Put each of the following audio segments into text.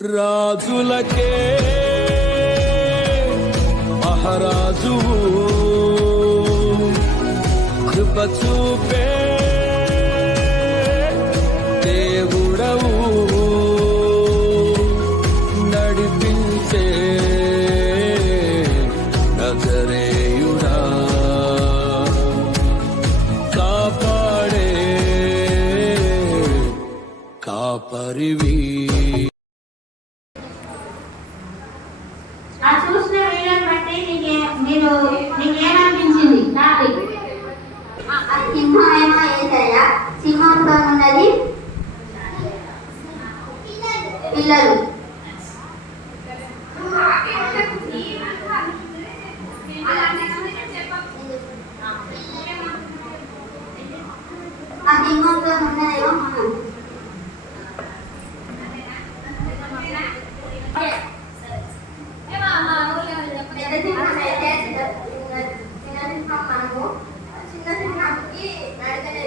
రాజులకే మహారాజు. కృప చూపే దేవుడవు. నడిపించే నజరేయుడా. కాపాడే కాపరివి ఆ చూసిన వీడియోని బట్టి నీకే మీరు నీకేమనిపించింది నాది ఆ సింహం ఏమో ఏసయ్య సింహంతో ఉన్నది పిల్లలు ఆ సింహంతో ఉన్నదేమో మనం పెద్ద సింహం అయితే చిన్న చిన్న సింహం మనము చిన్న సింహానికి నడకనే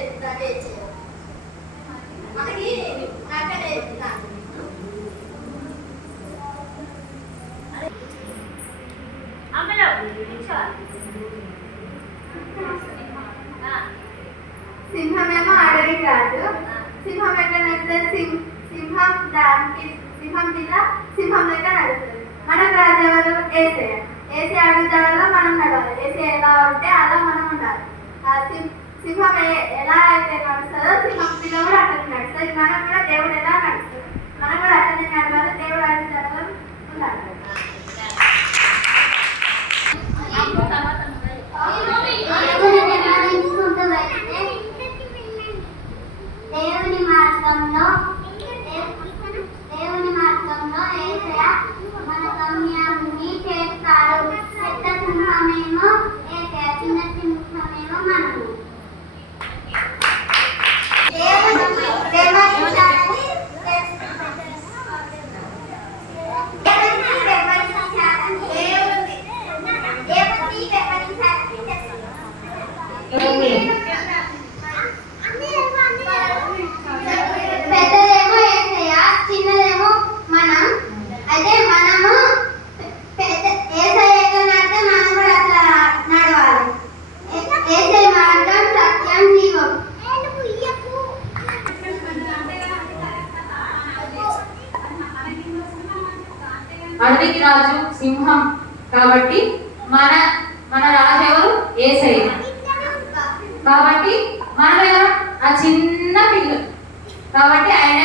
మనకి నడకనే సింహమేమో అడవి కాదు. సింహం ఎట్లా నడుస్తుంది సింహం దానికి సింహం మీద సింహం లెక్క నడుస్తుంది. మనకు రాజు ఎవరు ఏసే. ఏసే అడుగుతాడలో మనం నడవాలి. ఏసే ఎలా ఉంటే అలా మనం ఉండాలి. సింహం ఎలా అయితే నడుస్తుందో సింహం మీద కూడా అట్లనే నడుస్తుంది మనం కూడా దేవుడు ఎలా నడుస్తుంది మనం కూడా అట్లనే నడవాలి దేవుడు అడుగుతాడలో ఉండాలి దేవుని మార్గంలో దేవుని మార్గంలో ఏసయ మన గమ్యాన్ని చేస్తాడు పెద్ద సింహమేమో ఏసయ చిన్న సింహమేమో మనము దేవుని వెంబడించాలని దేవుని వెంబడించాలని దేవుని దేవుని వెంబడించాలని పెద్దదేమో ఏసయ్య చిన్నదేమో మనం అదే మనము పెద్ద ఏసయ్య ఎట్లా నడితే మనం కూడా అట్లా నడవాలి ఏ- ఏసయ్య మార్గం సత్యం జీవం అడవికి రాజు సింహం కాబట్టి మన మన రాజు ఎవరు ఏసయ్య కాబట్టి మనం ఎవరు ఆ చిన్న పిల్ల కాబట్టి ఆయన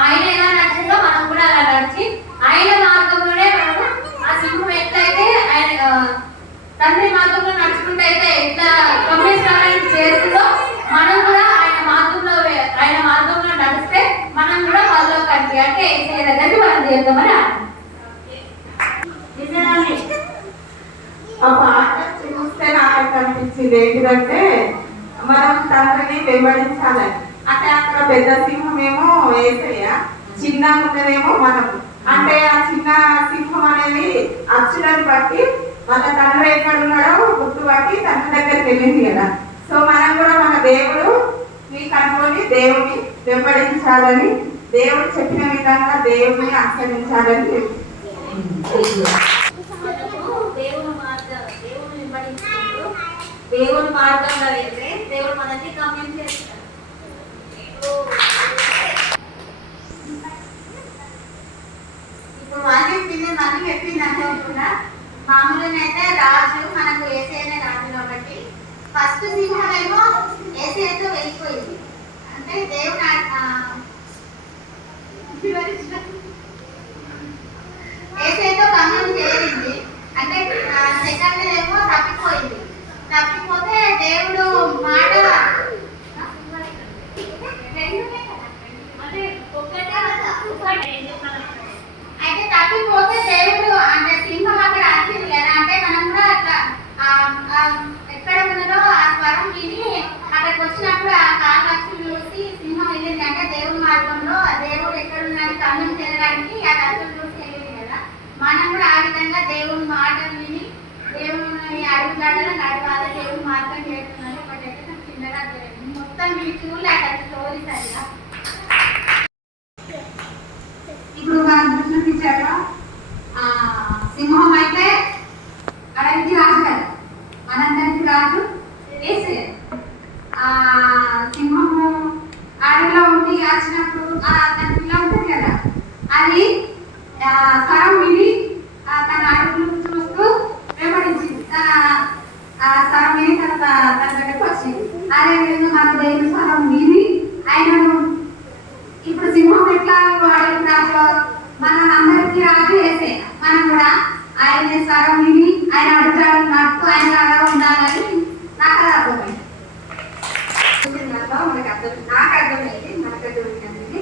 ఆయన ఎలా నడిచిందో మనం కూడా అలా నడిచి ఆయన మార్గంలోనే మనము ఆ సింహం ఎట్లయితే ఆయన తండ్రి మార్గంలో నడుచుకుంటే అయితే ఎట్లా గమ్యస్థానానికి చేరుతుందో మనం కూడా ఆయన మార్గంలో ఆయన మార్గంలో నడిస్తే మనం కూడా వాళ్ళలో కంటి అంటే ఏసయ్య దగ్గరికి మనం చేద్దామని ఆ పాట చూస్తే నాకు అనిపించింది ఏంటిదంటే మనం తండ్రిని వెంబడించాలని. అంటే అక్కడ పెద్ద సింహం ఏమో ఏసయ్య చిన్న ఉన్నదేమో మనం. అంటే ఆ చిన్న సింహం అనేది అచ్చులను బట్టి మన తండ్రి ఎక్కడ ఉన్నాడో గుర్తుపట్టి తండ్రి దగ్గరికి వెళ్ళింది కదా. సో మనం కూడా మన దేవుడు మీ కనుకొని దేవుని వెంబడించాలని దేవుడు చెప్పిన విధంగా దేవుని ఆచరించాలని దేవుని మార్గంలో వెళ్తే దేవుడు మనకి గమ్యం చేస్తాడు ఇప్పుడు అని చెప్పింది మళ్ళీ మామూలునైతే రాజు మనకు ఏసీ అనే రాజు కాబట్టి ఫస్ట్ సింహం ఏమో వెళ్ళిపోయింది అంటే దేవుడు ఆ- ఆ, ఏసైతో గమనం చేరింది అంటే సెకండ్ ఏమో తప్పిపోయింది తప్పిపోతే దేవుడు మాట రెండునే కదా అంటే ఒక్కటే కదా ఒకటే అయితే తప్పిపోతే దేవుడు అంటే సింహం అక్కడ వచ్చింది కదా అంటే మనం కూడా అట్లా ఆ, ఆ, ఎక్కడ ఉన్నదో ఆ స్వరం విని అక్కడికి వచ్చినప్పుడు ఆ కాలు చూసి సింహం వెళ్ళింది అంటే దేవుడి మార్గంలో ఆ దేవుడు ఎక్కడ ఉన్నాడు గమ్యం చేరడానికి ఆ రథం చూసి వెళ్ళింది కదా. మనం కూడా ఆ విధంగా దేవుని మాటలు విని దేవుని అడుగుతాడలో నడవాలి దేవుని మార్గం చేస్తున్నాడు. ఒకటైతే నాకు చిన్నగా అర్థమైంది మొత్తం మీరు చూడలే అక్కడ స్టోరీ సరిగా. ఇప్పుడు మనం చూసిన చూపించారో సింహం అయితే అడవికి రాజు కదా మనందరికి రాజు వేసే ఆ సింహము అడవిలో ఉండి వచ్చినప్పుడు ఆ దానికి ఇలా ఉంటుంది కదా అది ఆ, స్వరం విని ఆ, తన అడుగులు చూస్తూ వెంబడించింది తన ఆ స్వరం విని తన తన దగ్గరకు వచ్చింది అదే విధంగా మన దేవుని స్వరం విని ఆయనను ఇప్పుడు సింహం ఎట్లా అడవికి రాజు మన రాజు వేసే మనం కూడా ఆయన స్వరం విని ఆయన అడుగుతాడు నడుతూ ఆయన అలా ఉండాలని నాకు అది అర్థమైంది. మనకు అర్థం నాకు అర్థమైంది మనకు అర్థమైంది.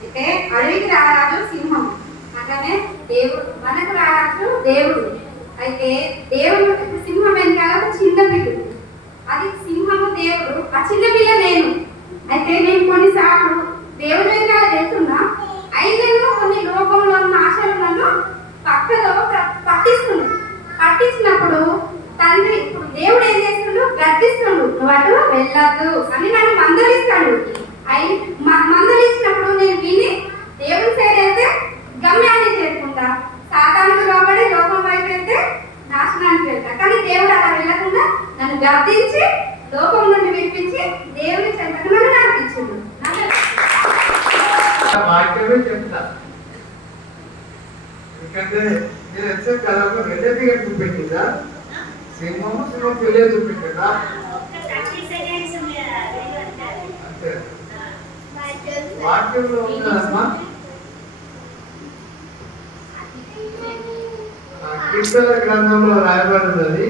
అయితే అడవికి రారాజు సింహం. అట్లానే దేవుడు మనకు రారాజు దేవుడు. అయితే దేవుడు సింహం వెనకాల ఒక చిన్న అది సింహము దేవుడు ఆ చిన్న పిల్ల నేను. అయితే నేను కొన్నిసార్లు దేవుడు వెనకాల వెళ్తున్నా అయితే కొన్ని లోకంలో ఉన్న ఆశలను నన్ను పక్కలో ప్ర- పట్టిస్తున్నాడు పట్టించినప్పుడు తండ్రి ఇప్పుడు దేవుడు ఏం చేస్తున్నాడు గర్తిస్తున్నాడు నువ్వు అటు వెళ్ళద్దు అని నన్ను మందలిస్తాడు. అయి మందలిచ్చినప్పుడు మందలించినప్పుడు నేను విని దేవుని సైడ్ అయితే గమ్యాన్ని చేరుకుంటా. సాతానికి లోబడి లోకం వైపు అయితే నాశనానికి వెళ్తా. కానీ దేవుడు అలా వెళ్ళకుండా నన్ను గర్తించి లోకం నుండి విడిపించి దేవుని చెంతకు నన్ను నడిపించిండు వాక్యమే చెప్తా. ఎందుకంటే నేను వచ్చే కథకు రెండింటిగా చూపెట్టిందా? సింహము సింహం పిల్లే చూపెట్టిందా అంతే. వాక్యంలో ఉన్నదమ్మా కీర్తన గ్రంథంలో రాయబడినది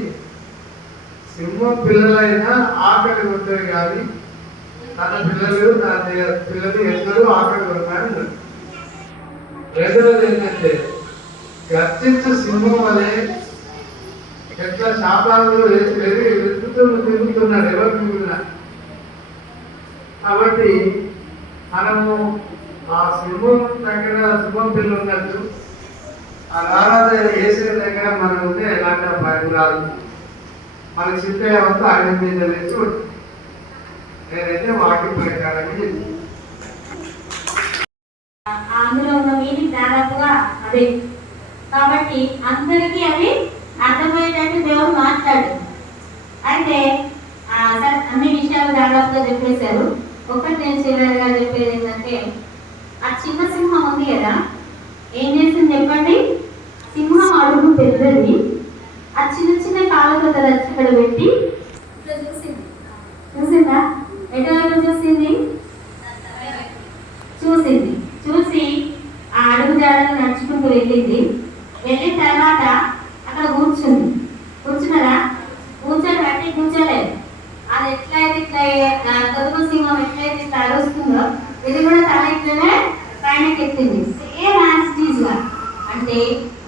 సింహం పిల్లలైనా ఆకలి ఉంటుంది కానీ తన పిల్లలు తన పిల్లలు ఎందరూ ఆకలి కొడతారు రెండవది ఏంటంటే గర్జించు సింహం వలె ఎట్లా శాపాలలో వెతుకుతున్న తిరుగుతున్నాడు ఎవరు తిరుగుతున్నా? కాబట్టి మనము ఆ సింహం దగ్గర శుభం పిల్ల ఉన్నట్టు ఆ రారాజ వేసే దగ్గర మనం ఉంటే ఎలాంటి భయం రాదు. మనకి చింతయ్య వంతు ఆయన మీద లేచి ఉంటుంది. నేనైతే వాక్య ప్రకారంగా చెప్తాను అందులో ఉన్న మీనింగ్ దాదాపుగా అదే. కాబట్టి అందరికీ అది అర్థమయ్యేటట్టు దేవుడు మాట్లాడు. అయితే అన్ని విషయాలు దాదాపుగా చెప్పేశారు. ఒకటి నేను చివరిగా చెప్పేది ఏంటంటే ఆ చిన్న సింహం ఉంది కదా ఏం చేసింది చెప్పండి సింహం అడుగు పెద్దది ఆ చిన్న చిన్న కాళ్ళతో కదా ఇక్కడ పెట్టి ఇట్లా చూసింది చూసిందా ఎటువైపు చూసింది చూసింది చూసి ఆ అడుగు జాడలు నడుచుకుంటూ వెళ్ళింది వెళ్ళిన తర్వాత అక్కడ కూర్చుంది. కూర్చున్నదా కూర్చొని వెంటనే కూర్చోలేదు. అది ఎట్లయితే ఇట్లా ఆ సింహం ఎట్లయితే ఇట్లా అరుస్తుందో ఇది కూడా తల ఇట్లనే పైనకి ఎత్తింది సేమ్ యాజ్గా. అంటే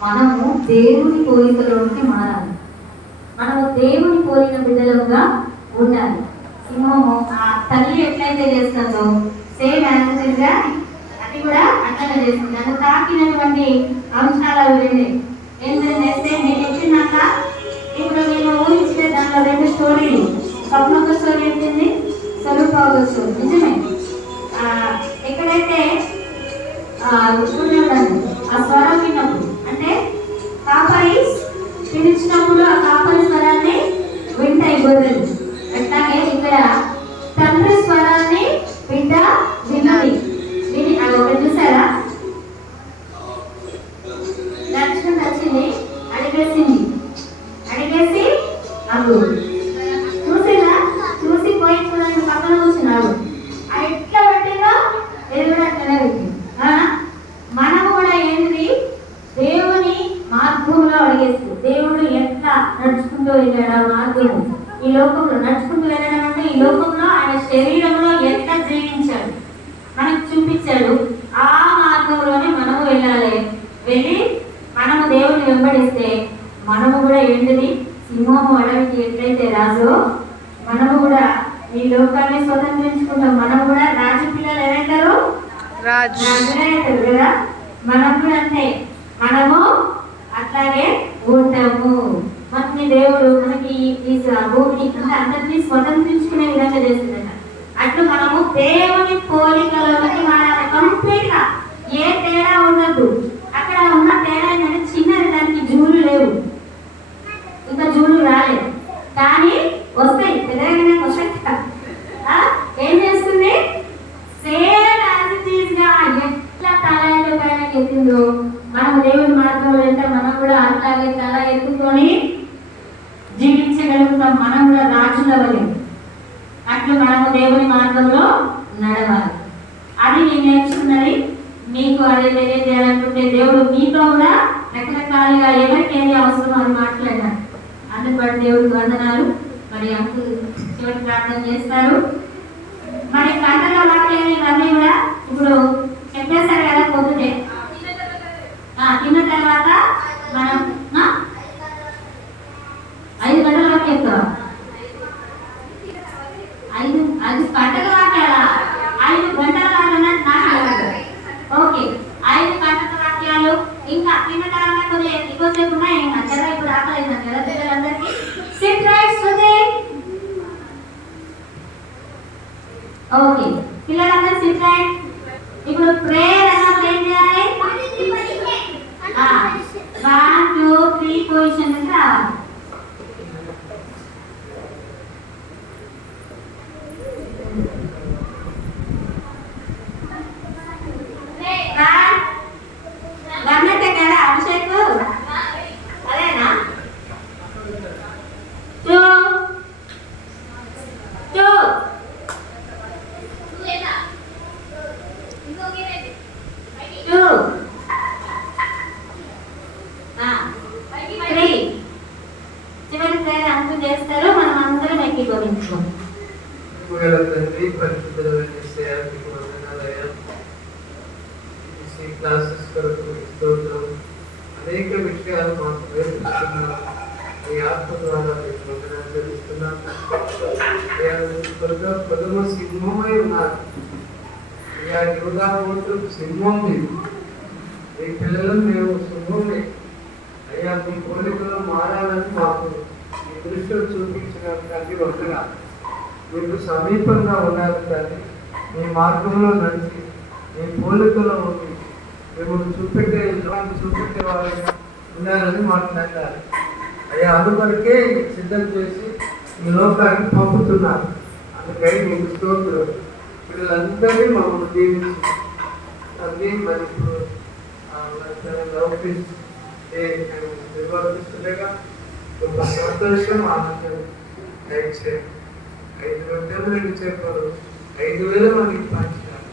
మనము దేవుని కోరికలోకి మారాలి. మనము దేవుని పోలిన బిడ్డలుగా ఉండాలి. సింహము ఆ తల్లి ఎట్లయితే చేస్తుందో సేమ్ యాజ్గా కూడా చేసింది నన్ను తాకినటువంటి అంశాలు అవి రెండే ఏంటంటే నేను ఇచ్చినాక ఇప్పుడు నేను ఊహించిన దాంట్లో రెండు స్టోరీలు. స్వప్న ఒక స్టోరీ ఏంటింది స్వరూప ఒక స్టోరీ. నిజమే. ఆ, ఎక్కడైతే చూడండి ఆ స్వరం విన్నప్పుడు అంటే కాపరి పిలిచినప్పుడు ఆ కాపరి స్వరాన్ని వింటాయి గొర్రెలు అడిగేస్తుంది దేవుడు ఎట్లా నడుచుకుంటూ వెళ్ళాడు ఆ మార్గము ఈ లోకంలో నడుచుకుంటూ వెళ్ళడం అంటే ఈ లోకంలో ఆయన శరీరంలో ఎట్లా జీవించాడు? మనకు చూపించాడు. ఆ మార్గంలోనే మనము వెళ్ళాలి. వెళ్ళి మనము దేవుని వెంబడిస్తే మనము కూడా ఏంటిది? సింహము అడవికి ఎట్లయితే రాజో మనము కూడా ఈ లోకాన్ని స్వతంత్రించుకుంటాం. మనం కూడా రాజు పిల్లలు ఏమంటారు రాజులే అవుతారు కదా? మనం కూడా అంతే. మనము అట్లాగే ఉంటాము మనకి దేవుడు మనకి ఈ భూమిని అందరినీ స్వతంత్రించుకునే విధంగా చేస్తుందట. అట్లు మనము దేవుని కోరికలోకి మన కంప్లీట్గా. ఏ తేడా ఉండదు. అక్కడ ఉన్న తేడా ఏంటంటే చిన్నది దానికి జూలు లేవు. ఇంకా జూలు రాలేదు. కానీ వస్తాయి. పెద్దగా అందుబాటు దేవుడికి వందనాలు. మరి అంకుల్ చివరి ప్రార్థన చేస్తారు. మరి కంటల వాక్యాలు ఇవన్నీ కూడా ఇప్పుడు చెప్పేశారు కదా పొద్దునే తిన్న తర్వాత మనం ఐదు గంటల వరకు చెప్తాం ఐదు ఐదు గంటల వాక్యాలా ఐదు గంటల వాక్యాలు నాకు ఓకే. ఐదు ఇంకా తిన్న తర్వాత కొంచెం ఎక్కువసేపు ఉన్నాయి ఇంకా ఇప్పుడు ఆకలేదు కదా పిల్లలందరికీ. సిట్ రైట్ శృతి ఓకే పిల్లలందరూ సిట్ రైట్ ఇప్పుడు ప్రేయర్ అన్నప్పుడు ఏం చేయాలి? వన్ టూ త్రీ పొజిషన్ నుంచి రావాలి. you కదా అభిషేక్ అదేనా టూ టూ టూ త్రీ చివరి ప్రేయర్ అంటూ చేస్తారో మనం అందరం ఎక్కిపోయించుకోండి ఒకవేళ తండ్రి పరిశుద్ధమైన క్లాసెస్ కొరకు స్తోత్రం అనేక విషయాలు మాకు నేర్పిస్తున్నారు మీ ఆత్మ ద్వారా మీకు వందనాలు తెలుస్తున్నాను త్వరగా పదమ సింహమై ఉన్నారు. అయ్యా యోగా సింహం మీరు మీ పిల్లలు మేము సింహమే. అయ్యా మీ కోరికలు మారాలని మాకు మీ దృష్టిలో చూపించిన తల్లి మీకు సమీపంగా ఉన్నారు కానీ మీ మార్గంలో నడిచి మీ పోలికలో ఉండి మిమ్మల్ని చూపెట్టే ఇలాంటి చూపెట్టే వాళ్ళని ఉన్నారని మాట్లాడారు అయ్యా అందువరకే సిద్ధం చేసి ఈ లోకానికి పంపుతున్నారు. అందుకై మీకు స్తోత్రం. వీళ్ళందరినీ మమ్మల్ని దీవించి అన్నీ మరి ఇప్పుడు నిర్వర్తిస్తుండగా ఒక సంతోషం ఆనందం దయచేయండి ఐదు వందలు రెండు చెప్పారు ఐదు వేల మందికి పంచినారు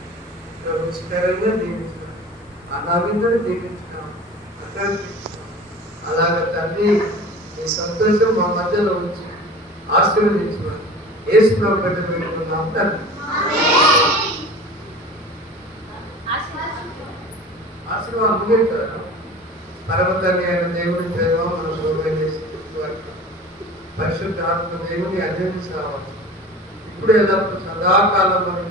రుచికరంగా దీవించినారు అనావిందని దీవించినాం అలాగ తల్లి మీ సంతోషం మా మధ్యలో ఉంచి ఆశీర్వదించమని ఏసు ప్రభుత్వం పెట్టుకున్నాం తల్లి. ఆశీర్వాదం. పరమ తల్లి అయిన దేవుడి ప్రేమ మనం ప్రభుత్వం పరిశుద్ధ ఆత్మ దేవుని అన్నిటి ఇప్పుడు ఎలా సదాకాలం మనకు